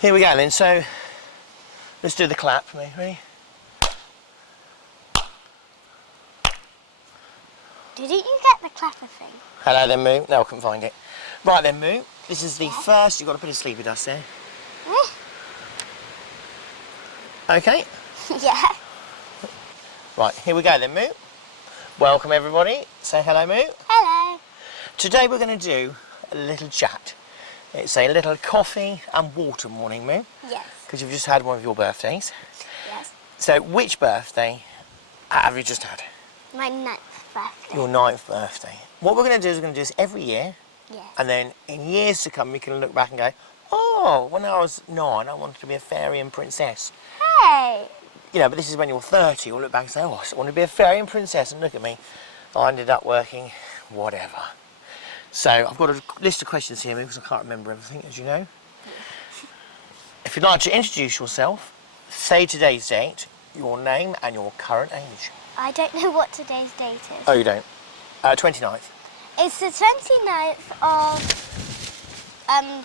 Here we go then, so let's do the clap for me, ready? Didn't you get the clapper thing? Hello then, Moo. No, I couldn't find it. Right then, Moo. This is the first. You've got a bit of sleepy dust there. Okay. Yeah. Right, here we go then, Moo. Welcome everybody. Say hello, Moo. Hello. Today we're going to do a little chat. It's a little coffee and water morning, Moo. Yes. Because you've just had one of your birthdays. Yes. So, which birthday have you just had? My 9th birthday. Your 9th birthday. What we're going to do is we're going to do this every year. Yes. And then in years to come, we can look back and go, oh, when I was 9, I wanted to be a fairy and princess. Hey. You know, but this is when you're 30, you'll look back and say, oh, I want to be a fairy and princess, and look at me. I ended up working whatever. So I've got a list of questions here, because I can't remember everything, as you know. If you'd like to introduce yourself, say today's date, your name and your current age. I don't know what today's date is. Oh, you don't? 29th. It's the 29th of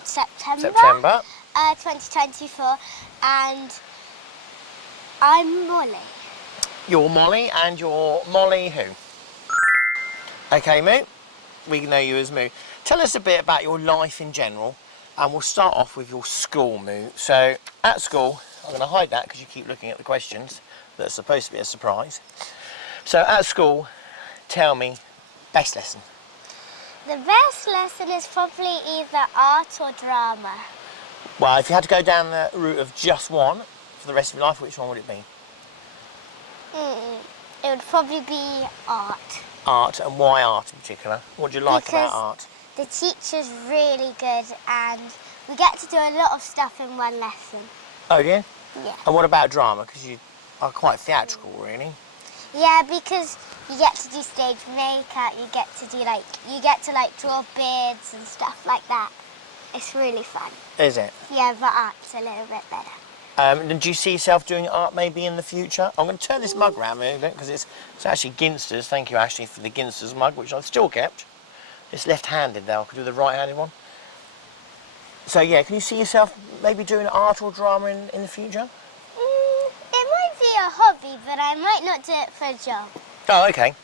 September. 2024, and I'm Molly. You're Molly, and you're Molly who? Okay, Moo. We know you as Moo. Tell us a bit about your life in general, and we'll start off with your school, Moo. So, at school, I'm going to hide that because you keep looking at the questions that are supposed to be a surprise. So, at school, tell me, best lesson. The best lesson is probably either art or drama. Well, if you had to go down the route of just one for the rest of your life, which one would it be? It would probably be art. Art, and why art in particular? What do you like about art? The teacher's really good and we get to do a lot of stuff in one lesson. Oh, yeah? Yeah. And what about drama? Because you are quite theatrical, really. Yeah, because you get to do stage makeup, you get to draw beards and stuff like that. It's really fun. Is it? Yeah, but art's a little bit better. And do you see yourself doing art maybe in the future? I'm going to turn this mug around a bit because it's actually Ginsters. Thank you, Ashley, for the Ginsters mug, which I've still kept. It's left-handed though. I could do the right-handed one. So yeah, can you see yourself maybe doing art or drama in the future? It might be a hobby, but I might not do it for a job. Oh, okay.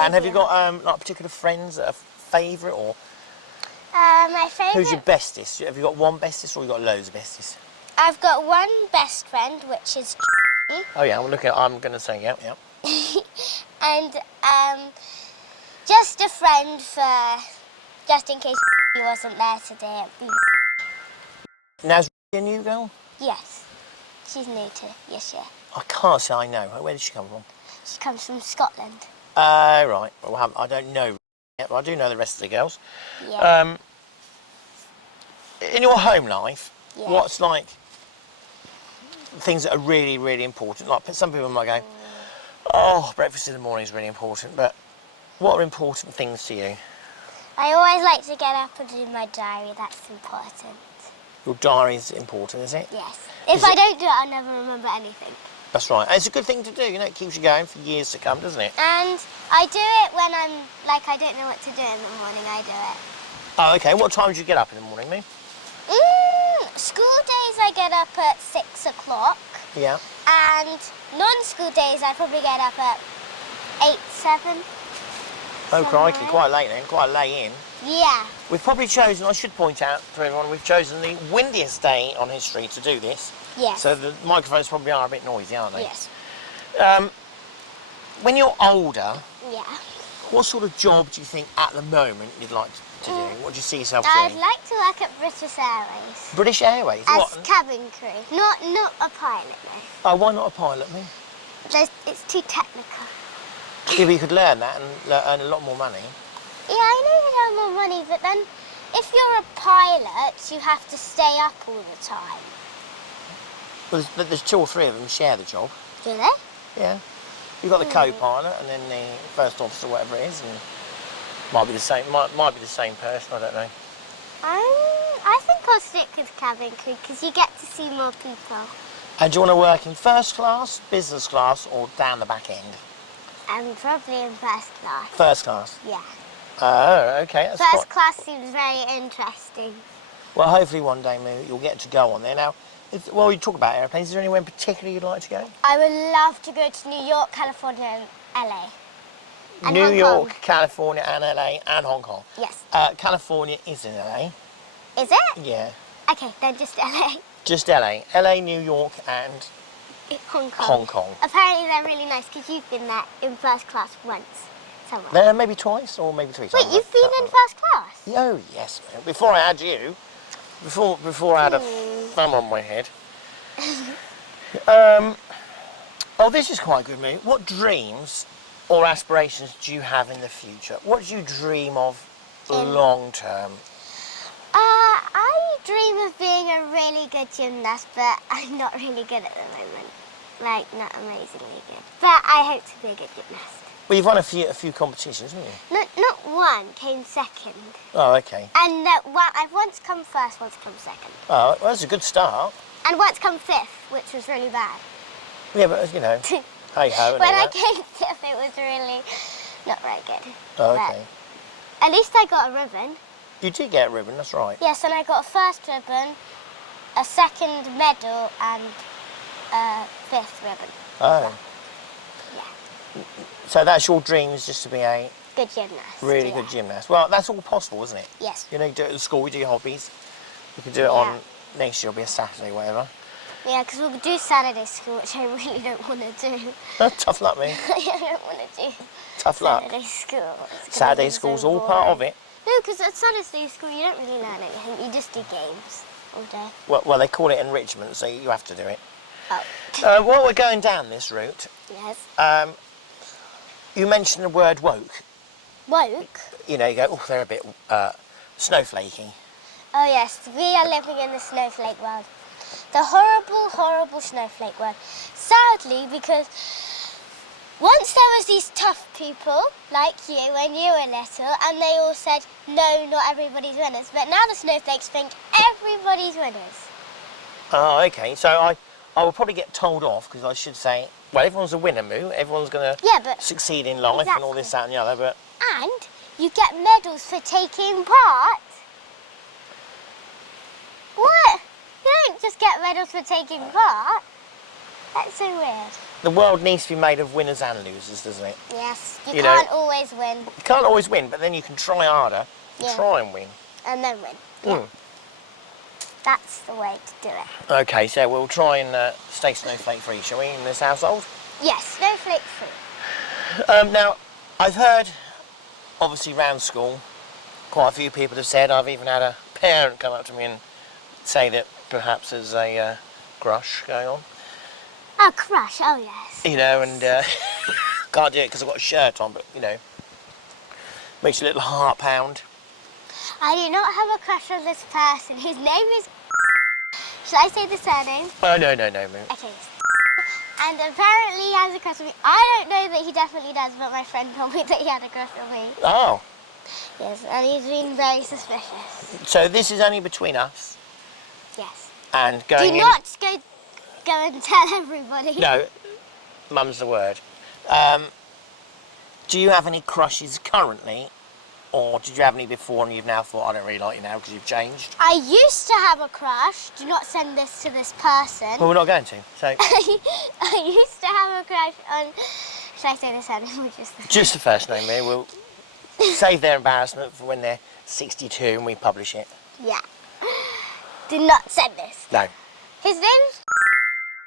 And have you Maybe a got like particular friends that are favourite, or my favourite... who's your bestest? Have you got one bestest, or you got loads of besties? I've got one best friend, which is Oh yeah, I'm going to say yeah. and just a friend for just in case he wasn't there today. Now's a new girl? Yes, she's new to this year. I can't say I know her. Where did she come from? She comes from Scotland. Right. Well, I don't know yet, but I do know the rest of the girls. Yeah. In your home life, Yeah. what's like things that are really, really important? Like some people might go, oh, breakfast in the morning is really important, but what are important things to you? I always like to get up and do my diary. That's important. Your diary is important, is it? Yes. If I don't do it, I'll never remember anything. That's right. And it's a good thing to do, you know, it keeps you going for years to come, doesn't it? And I do it when I don't know what to do in the morning, I do it. Oh, okay. What time do you get up in the morning, me? School days I get up at 6 o'clock. Yeah. And non-school days I probably get up at 8, 7. Oh, crikey, quite late then, quite late in. Yeah. We've probably chosen, I should point out to everyone, we've chosen the windiest day on history to do this. Yes. So the microphones probably are a bit noisy, aren't they? Yes. When you're older, Yeah. what sort of job do you think at the moment you'd like to do? What do you see yourself I'd doing? like to work at British Airways. British Airways? As What? cabin crew. Not a pilot, though. Oh, why not a pilot, me? It's too technical. Yeah, but you could learn that and earn a lot more money. Yeah, I know you have more money, but then if you're a pilot, you have to stay up all the time. Well, there's 2 or 3 of them share the job. Do they? Yeah. You've got the co-pilot and then the first officer, whatever it is, and might be the same. Might be the same person. I don't know. I think I'll stick with cabin crew because you get to see more people. And do you want to work in first class, business class, or down the back end? Probably in first class. First class. Yeah. Oh, okay. That's First class seems very interesting. Well, hopefully one day, Moo, you'll get to go on there. Now, well, you talk about airplanes. Is there anywhere in particular you'd like to go? I would love to go to New York, California, and LA. And New Hong York, Kong. California, and LA, and Hong Kong. Yes. California is in LA. Is it? Yeah. Okay, then just LA. Just LA. LA, New York, and Hong Kong. Hong Kong. Apparently they're really nice because you've been there in first class once. Somewhere. There, maybe twice or maybe 3 times. Wait, you've been in first class? Oh, yes, man. Before I had you, before I had a thumb on my head. Oh, this is quite good, mate. What dreams or aspirations do you have in the future? What do you dream of long term? I dream of being a really good gymnast, but I'm not really good at the moment. Like, not amazingly good. But I hope to be a good gymnast. Well, you've won a few competitions, haven't you? Not one, came second. Oh, okay. And I've once come first, once come second. Oh, well, that's a good start. And once come fifth, which was really bad. Yeah, but, you know, hey-ho and When all I that. came fifth, it was really not very good. Oh, But okay. at least I got a ribbon. You did get a ribbon, that's right. Yes, and I got a first ribbon, a second medal, and a fifth ribbon. Oh. Yeah, So that's your dream, is just to be a good gymnast. really yeah. good gymnast. Well, that's all possible, isn't it? Yes. You know, you do it at school, you do your hobbies. You can do it on, next year will be a Saturday, whatever. Yeah, because we'll do Saturday school, which I really don't want to do. Tough luck, me. I don't want to do Tough luck. Saturday school. It's gonna Saturday be so school's all part of boring. it. No, because at Saturday school you don't really learn anything. You just do games all day. Well, they call it enrichment, so you have to do it. Oh. While we're going down this route, Yes. you mentioned the word woke. Woke? You know, you go, oh, they're a bit snowflakey. Oh yes, we are living in the snowflake world. The horrible, horrible snowflake world. Sadly, because once there was these tough people like you when you were little, and they all said, no, not everybody's winners. But now the snowflakes think everybody's winners. Oh, okay. So I will probably get told off because I should say, well, everyone's a winner, Moo. Everyone's going to Yeah, but succeed in life and all this, that, and the other. But and you get medals for taking part. What? You don't just get medals for taking part. That's so weird. the world needs to be made of winners and losers, doesn't it? Yes, you You know- can't always win You can't always win, but then you can try harder, Yeah. try and win. and then win. Yeah. Mm. That's the way to do it. Okay, so we'll try and stay snowflake free, shall we, in this household? Yes, snowflake free. Now, I've heard, obviously, round school, quite a few people have said, I've even had a parent come up to me and say that perhaps there's a crush going on, Oh, crush, oh yes. you know, and can't do it because I've got a shirt on, but, you know, makes your little heart pound. I do not have a crush on this person. His name is... Shall I say the surname? Oh, no, Moo. Okay. And apparently he has a crush on me. I don't know that he definitely does, but my friend told me that he had a crush on me. Oh, Yes, and he's been very suspicious. so this is only between us Yes. and going Do in... not go and tell everybody. No, mum's the word. Do you have any crushes currently, or did you have any before and you've now thought, I don't really like you now because you've changed? I used to have a crush. Do not send this to this person. Well, we're not going to, so I used to have a crush on... Should I say the surname or just the... just the first name there. We'll save their embarrassment for when they're 62 and we publish it. Yeah. Do not send this. No. His name's...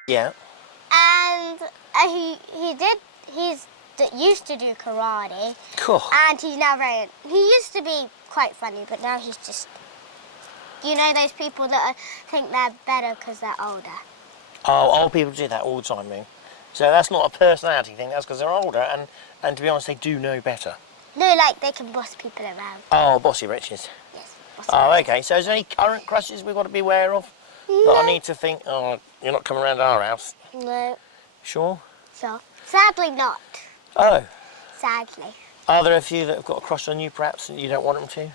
Yeah. And he's used to do karate, Cool. and he's now very... He used to be quite funny, but now he's just... You know those people that think they're better because they're older? Oh, old people do that all the time, Moo. So that's not a personality thing, that's because they're older and to be honest, they do know better. No, like they can boss people around. Oh, bossy riches. Yes. Boss Oh, okay. So is there any current crushes we've got to be aware of? That I need to think, oh, you're not coming around our house. No. Sure? So, sadly not. Oh. Sadly. Are there a few that have got a crush on you, perhaps, and you don't want them to?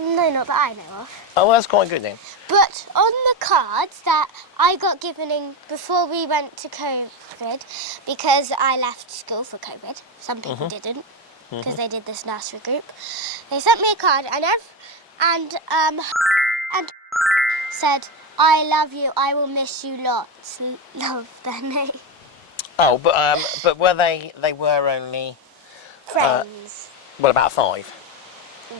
No, not that I know of. Oh, well, that's quite good then. But on the cards that I got given in before we went to COVID, because I left school for COVID, some people didn't, because they did this nursery group, they sent me a card, and and said, "I love you. I will miss you lots." Love their name. Oh, but were they were only, Friends. well, about 5?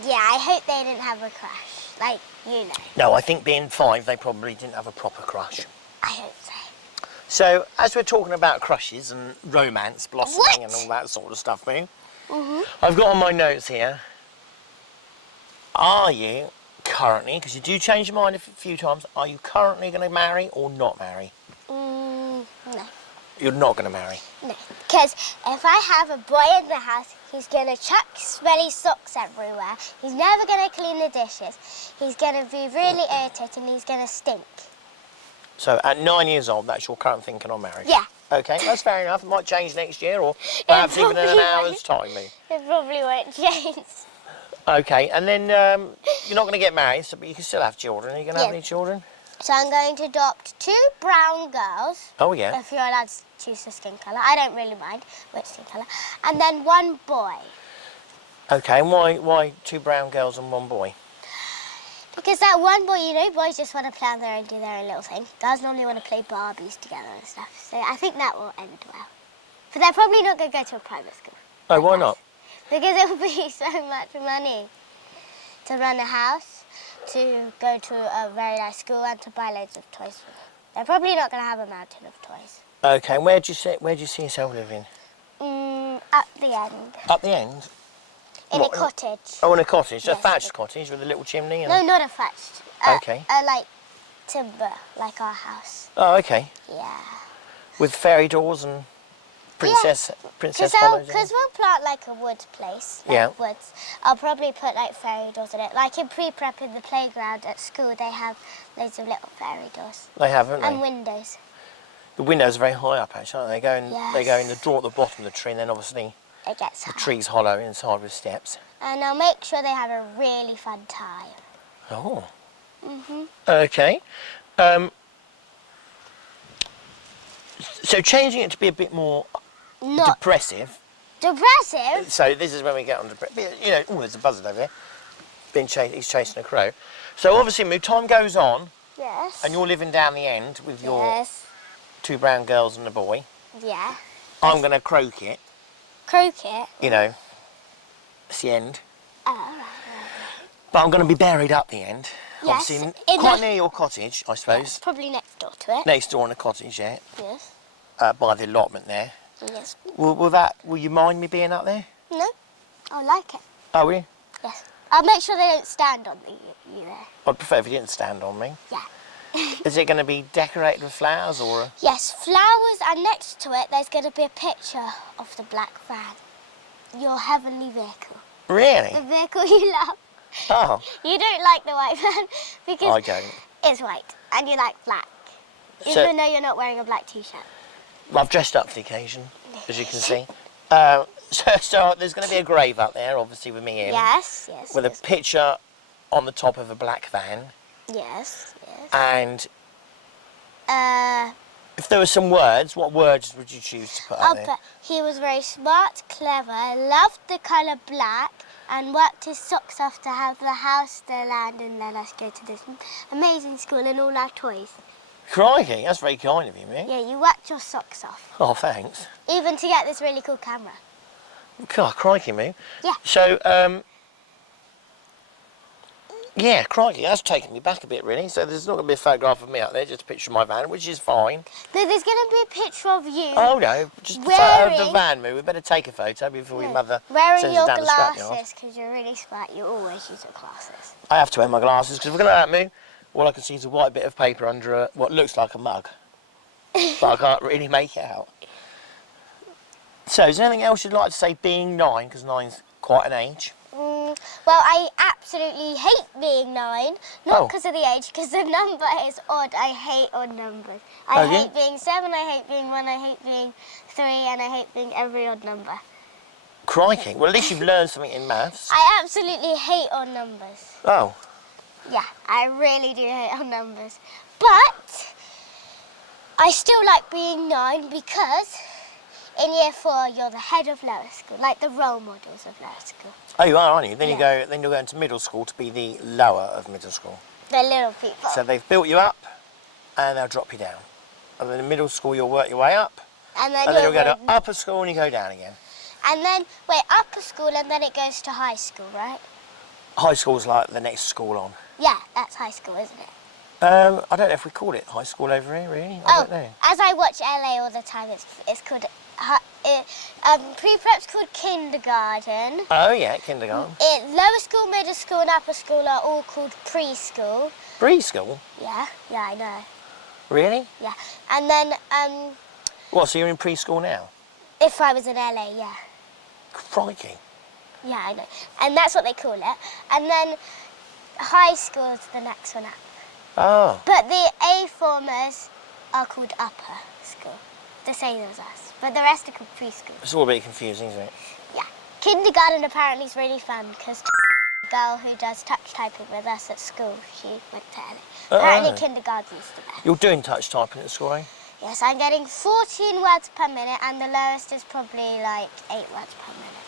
Yeah, I hope they didn't have a crush. Like, you know. No, I think being 5, they probably didn't have a proper crush. I hope so. So, as we're talking about crushes and romance blossoming What? and all that sort of stuff, Moo, Mhm. I've got on my notes here, are you currently, because you do change your mind a few times, are you currently going to marry or not marry? No. You're not going to marry. No. Because if I have a boy in the house, he's going to chuck smelly socks everywhere. He's never going to clean the dishes. He's going to be really irritating and he's going to stink. So, at 9 years old, that's your current thinking on marriage? Yeah. Okay, that's fair enough. It might change next year or perhaps even in an probably hour's time, Moo. It probably won't change. Okay, and then you're not going to get married, so, but you can still have children. Are you going to have Yeah. any children? So I'm going to adopt 2 brown girls. Oh, yeah. If you're allowed to choose the skin colour. I don't really mind which skin colour. And then 1 boy. Okay, and why 2 brown girls and 1 boy? Because that 1 boy, you know, boys just want to play on their own, do their own little thing. Girls normally want to play Barbies together and stuff. So I think that will end well. But they're probably not going to go to a private school. Oh, why not? Because it will be so much money to run a house, to go to a very nice school and to buy loads of toys for them. They're probably not going to have a mountain of toys. Okay, and where do you see yourself living? At the end. Up the end? In What? a cottage. Oh, in a cottage, a Yes. thatched cottage with a little chimney? And... No, not a thatched. Okay. Like timber, like our house. Oh, okay. Yeah. With fairy doors and princess Because hollows? we'll plant like a wood place, like Yeah. woods. I'll probably put like fairy doors in it. Like in pre-prep in the playground at school, they have loads of little fairy doors They have, haven't and they? windows. The windows are very high up, actually, aren't they? They go in the Yes. door at the bottom of the tree, and then obviously It gets the hot. tree's hollow inside with steps. And I'll make sure they have a really fun time. Oh. Mhm. Okay. So changing it to be a bit more Not depressive. depressive. So this is when we get on to, you know, oh, there's a buzzard over there. He's chasing a crow. So obviously, Moo, time goes on, Yes. and you're living down the end with your Yes. 2 brown girls and a boy. Yeah. I'm going to croak it, Croquet. you know, it's the end. Oh, right. But I'm going to be buried up the end. Yes, Obviously, in quite the- near your cottage, I suppose. Probably next door to it. Next door in a cottage, yeah, Yes. by the allotment there. Yes. Will you mind me being up there? No. I like it. Oh, will you? Yes. I'll make sure they don't stand on you there. I'd prefer if you didn't stand on me. Yeah. Is it going to be decorated with flowers or? Yes, flowers, and next to it there's going to be a picture of the black van. Your heavenly vehicle. Really? The vehicle you love. Oh, You don't like the white van because I don't. it's white and you like black. So- Even though you're not wearing a black t-shirt. Well, I've dressed up for the occasion, as you can see. So there's going to be a grave up there, obviously with me in, Yes, yes. with a yes. picture on the top of a black van, Yes, yes. and Uh, if there were some words, what words would you choose to put up I'll there? put, he was very smart, clever, loved the colour black, and worked his socks off to have the house, the land, and let us go to this amazing school and all our toys. Crikey, that's very kind of you, mate. Yeah, you worked your socks off, Oh, thanks. even to get this really cool camera. God, crikey, me. Yeah. So, yeah, crikey, that's taken me back a bit, really. So there's not going to be a photograph of me up there, just a picture of my van, which is fine. No, there's going to be a picture of you Oh, no, just a photo of the Wearing- van, Moo. We better take a photo before your mother wearing sends your us down the scrapyard. glasses, because you're really smart. You always use your glasses. I have to wear my glasses, because if we're going to at me, all I can see is a white bit of paper under what looks like a mug. But I can't really make it out. So, is there anything else you'd like to say being 9, because 9's quite an age? Well, I absolutely hate being 9, not Oh. because of the age, because the number is odd. I hate odd numbers. I Oh, yeah? hate being 7, I hate being 1, I hate being 3, and I hate being every odd number. Crikey. Well, at least you've learned something in maths. I absolutely hate odd numbers. Oh. Yeah, I really do hate odd numbers. But I still like being 9 because in year 4, you're the head of lower school, like the role models of lower school. Oh, you are, aren't you? Then Yeah. then you'll go into middle school to be the lower of middle school. The little people. So they've built you up, and they'll drop you down. And then in middle school, you'll work your way up, and then and then you'll go to in- upper school, and you go down again. And then, wait, upper school, and then it goes to high school, right? High school's like the next school on. Yeah, that's high school, isn't it? I don't know if we call it high school over here, really. I don't know. As I watch LA all the time, it's called pre-prep's called kindergarten. Oh, yeah, kindergarten. Lower school, middle school, and upper school are all called preschool. Preschool? Yeah, I know. Really? Yeah, and then What, so you're in preschool now? if I was in LA, yeah, Crikey. yeah, I know, and that's what they call it. And then high school is the next one up. Oh. But the A formers are called upper school, the same as us. But the rest are called preschool. It's all a bit confusing, isn't it? Yeah. Kindergarten apparently is really fun because the girl who does touch typing with us at school, she went to LA. Apparently kindergarten's the best. You're doing touch typing at school, eh? Yes, I'm getting 14 words per minute and the lowest is probably like 8 words per minute.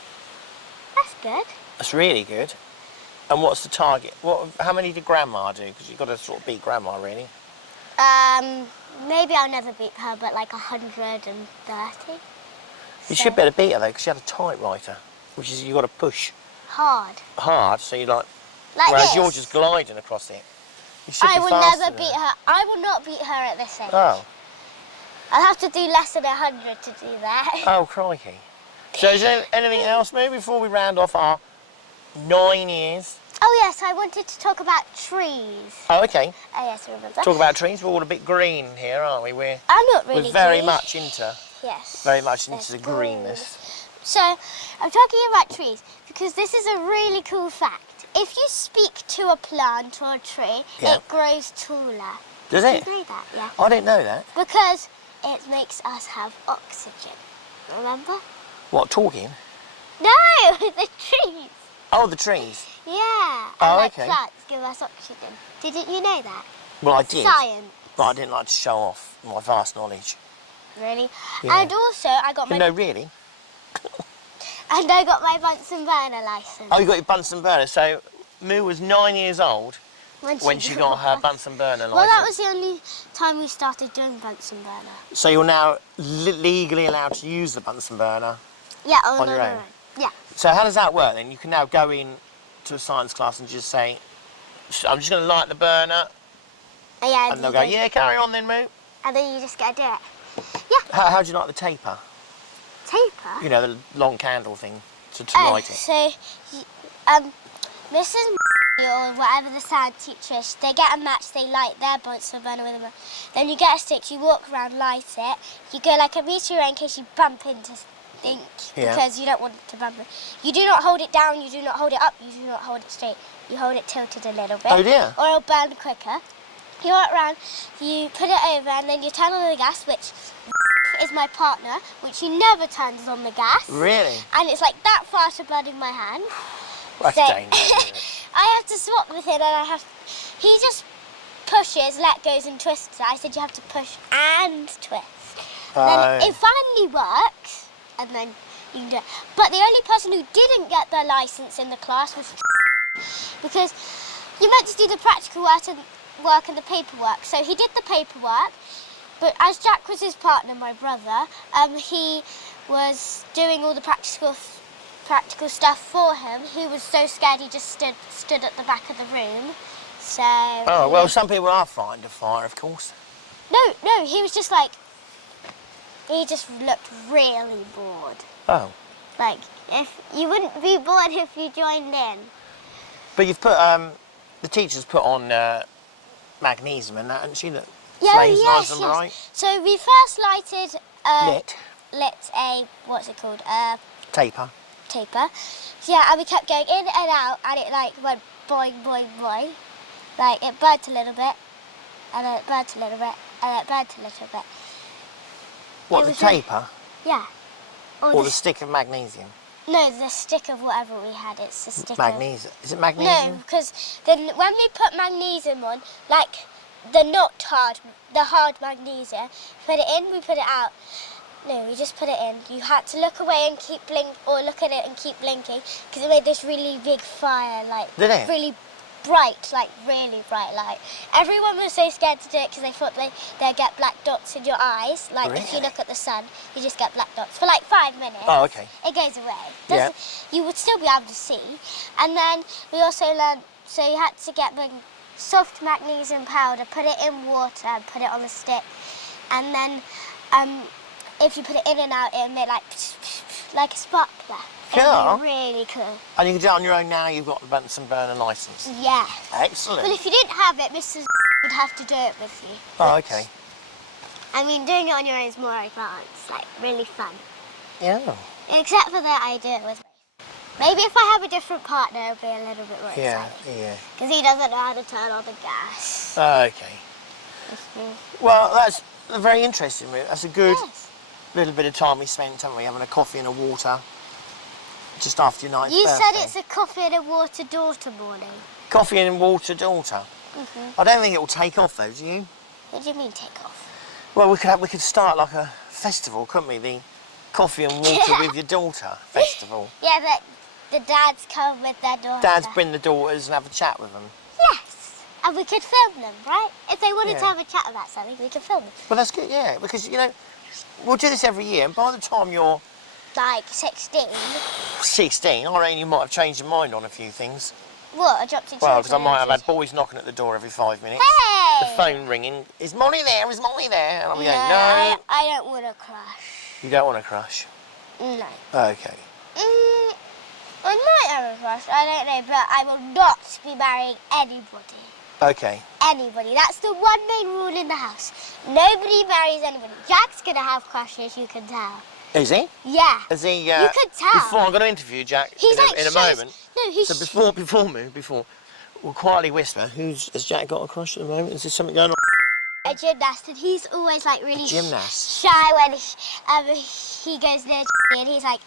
That's good. That's really good. And what's the target? How many did Grandma do? Because you've got to sort of beat Grandma, really. Maybe I'll never beat her, but like 130. You should better beat her, though, because she had a typewriter, which is you've got to push Hard. hard, so you like... Like whereas this. you're just gliding across it. You should I be will faster never than beat her. her. I will not beat her at this age. Oh. I'll have to do less than 100 to do that. Oh, crikey. So is there anything else, maybe, before we round off our 9 years? Oh yes, I wanted to talk about trees. Oh, okay. Oh yes, I remember. Talk about trees. We're all a bit green here, aren't we? We're I'm not really very green. much into Yes. the there's greenness. So, I'm talking about trees because this is a really cool fact. If you speak to a plant or a tree, Yeah. it grows taller. Does Did it? you know that? Yeah. I didn't know that. Because it makes us have oxygen. Remember? What, talking? No, the trees. Oh, the trees. Yeah. Oh, And like okay. plants give us oxygen. Didn't you know that? Well, I did. Science. But I didn't like to show off my vast knowledge. Really? Yeah. And also, I got No, really? my Bunsen burner license. Oh, you got your Bunsen burner. So, Moo was 9 years old when she got her Bunsen burner license. Well, that was the only time we started doing Bunsen burner. So you're now legally allowed to use the Bunsen burner. Yeah, On your own? Yeah. So how does that work then? You can now go in to a science class and just say, I'm just going to light the burner. Yeah, And they'll go, yeah, carry on then, Moo. And then you just gotta do it. Yeah, How do you like the taper? taper. You know, the long candle thing to light it. So, Mrs. or whatever the science teacher is, they get a match, they light their Bunsen burner with a match. Then you get a stick, you walk around, light it. You go like a meter away in case you bump into things Yeah. because you don't want it to bump it. You do not hold it down, you do not hold it up, you do not hold it straight. You hold it tilted a little bit. Oh, dear. Or it'll burn quicker. You walk around, you put it over, and then you turn on the gas, which is my partner, which he never turns on the gas. Really? And it's like that fast of blood in my hand. That's So- dangerous, isn't it? I have to swap with him, and he just pushes, let goes, and twists it. I said you have to push and twist. Then it finally works, and then you can do it. But the only person who didn't get their license in the class was because you meant to do the practical work and the paperwork. So he did the paperwork, but as Jack was his partner, my brother, he was doing all the practical stuff for him. He was so scared he just stood at the back of the room. So. Oh, well, some people are frightened of fire, of course. No, he was just like. He just looked really bored. Oh. Like, if you wouldn't be bored if you joined in. But you've put, the teacher's put on magnesium and that, hasn't she? That Yeah, flames yes, nice and yes. bright. So we first lighted. Lit. A what's it called? Taper. Taper. So yeah, and we kept going in and out, and it like went boing, boing, boing. Like it burnt a little bit, and then it burnt a little bit, and then it burnt a little bit. What, It the was really- taper? Yeah. Or the stick of magnesium? No, the stick of whatever we had. It's the stick of. Magnesium. Is it No, magnesium? because then when we put magnesium on, like the not hard, the hard magnesium, put it in, we put it out. No, you just put it in. You had to look away and keep look at it and keep blinking because it made this really big fire, like Did it? really bright, like really bright light. Everyone was so scared to do it because they thought they'd get black dots in your eyes. Like if you Really? look at the sun, you just get black dots for like 5 minutes. Oh, okay. It goes away. Yeah. You would still be able to see. And then we also learned, so you had to get the soft magnesium powder, put it in water, and put it on the stick, and then if you put it in and out, it'll make like a sparkler. Cool. It'll be really cool. And you can do it on your own now. You've got the Bunsen burner license. Yeah. Excellent. But if you didn't have it, Mrs. would have to do it with you. Oh, okay. I mean, doing it on your own is more advanced, like really fun. Yeah. Except for that, I do it with me. Maybe if I have a different partner, it'll be a little bit more Yeah. exciting. Yeah. Because he doesn't know how to turn on the gas. Okay. Well, that's very interesting. That's a good Yes. little bit of time we spent, haven't we, having a coffee and a water just after your night's You birthday. said it's a coffee and a water daughter morning. Coffee and water daughter. I don't think it will take off though, do you? What do you mean take off? Well, we could start like a festival, couldn't we? The coffee and water with your daughter festival. Yeah, but the dads come with their daughter. Dads bring the daughters and have a chat with them. Yes. And we could film them, right? If they wanted to Yeah. have a chat about something, we could film them. Well, that's good, yeah, because you know we'll do this every year, and by the time you're Like 16. 16, I reckon you might have changed your mind on a few things. What? I dropped into Well, because I might have had boys knocking at the door every 5 minutes. Hey! The phone ringing. Is Molly there? Is Molly there? And I'll be No, going, no. I don't want to crush. You don't want to crush. No. Okay. I might have a crush, I don't know, but I will not be marrying anybody. Okay. Anybody. That's the one main rule in the house. Nobody marries anybody. Jack's going to have crushes, you can tell. Is he? Yeah. Is he? You could tell. Before I'm going to interview Jack He's like in a shows- moment. No, he's So before, we'll quietly whisper. Has Jack got a crush at the moment? Is there something going on? a gymnast, and he's always like really Gymnast. shy when he goes near and he's like.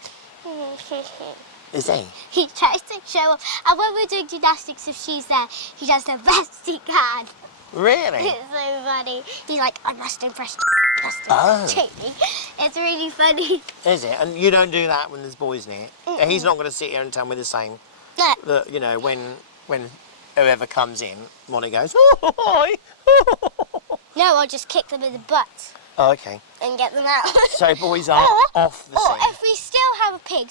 Is he? He tries to show off, and when we're doing gymnastics, if she's there, he does the best he can. Really? It's so funny. He's like, I must impress. Oh. Jamie. It's really funny. Is it? And you don't do that when there's boys near. And he's not going to sit here and tell me the same. No. That you know when whoever comes in, Molly goes, oh hi. No, I'll just kick them in the butt Oh, okay. and get them out. So boys are off the Or scene. if we still have a pig,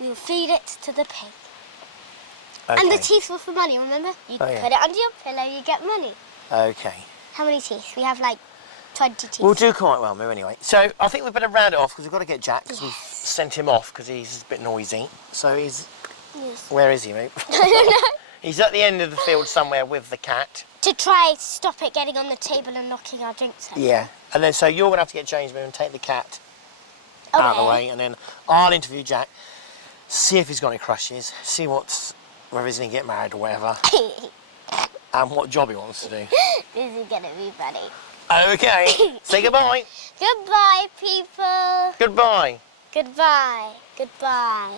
we'll feed it to the pig. Okay. And the teeth were for money, remember? You Oh, yeah. put it under your pillow, you get money. Okay. How many teeth? We have like 20 teeth. We'll do quite well, Moo, anyway. So I think we better round it off because we've got to get Jack because we've sent him off because he's a bit noisy. So he's... Yes. Where is he, Moo? I don't know. He's at the end of the field somewhere with the cat. To try to stop it getting on the table and knocking our drinks over. Yeah. And then so you're going to have to get changed, Moo, and take the cat out of the way. And then I'll interview Jack, see if he's got any crushes, see whether he's going to get married or whatever, and what job he wants to do. This is gonna be funny. Okay. Say goodbye. Goodbye, people. Goodbye. Goodbye. Goodbye.